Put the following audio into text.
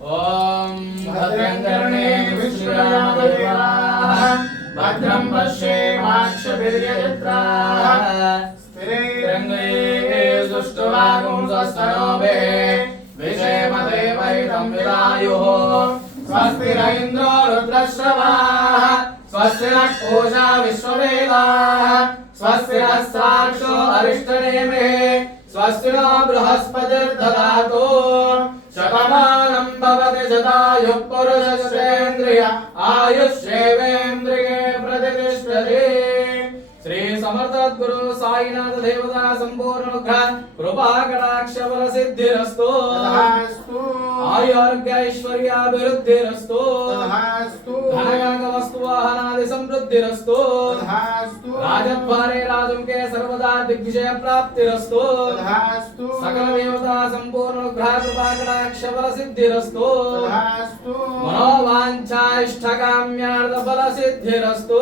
ओम भद्रं कर्णेभिः श्रीरामदेवाः भद्रं पश्येमाक्षभिर्यजत्राः स्थिरैरङ्गैः सुष्ठुवागुंसस्तनोभिः विषेमदेवैतं विदायुः स्वस्ति न इन्द्रो रुद्रश्रवाः स्वस्ति नः पूषा विश्ववेदाः स्वस्ति नः साक्षो अरिष्टनेमिः स्वस्ति नो बृहस्पतिर्दधातु शतमानं भवति शतायुः पुरुषस्येन्द्रिय आयुष्येवेन्द्रिये प्रतिष्ठति। श्री समर्थ गुरु साईनाथ देवता संपूर्ण अनुग्रह कृपा कटाक्ष बल सिद्धिरस्तु आयुर्ग्य ऐश्वर्याभिवृद्धिरस्तु धनगणक वस्तु वाहनादि समृद्धिरस्तु राजद्वारे राजुं के सर्वदा दिग्विजय प्राप्तिरस्तु सकल देवता संपूर्ण अनुग्रह कृपा कटाक्ष बल सिद्धिरस्तु मनोवांछा इष्टकाम्यार्थ बल सिद्धिरस्तु।